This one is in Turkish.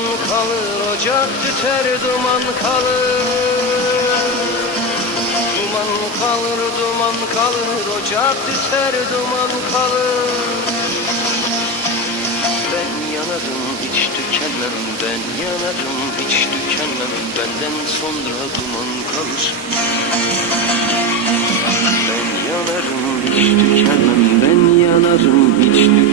duman kalır, ocak tüter duman kalır. Duman kalır, duman kalır, ocak tüter duman kalır. Ben yanarım hiç tükenmem, ben yanarım hiç tükenmem, benden sonra duman kalır. Ben yanarım hiç tükenmem, ben yanarım hiç tükenmem.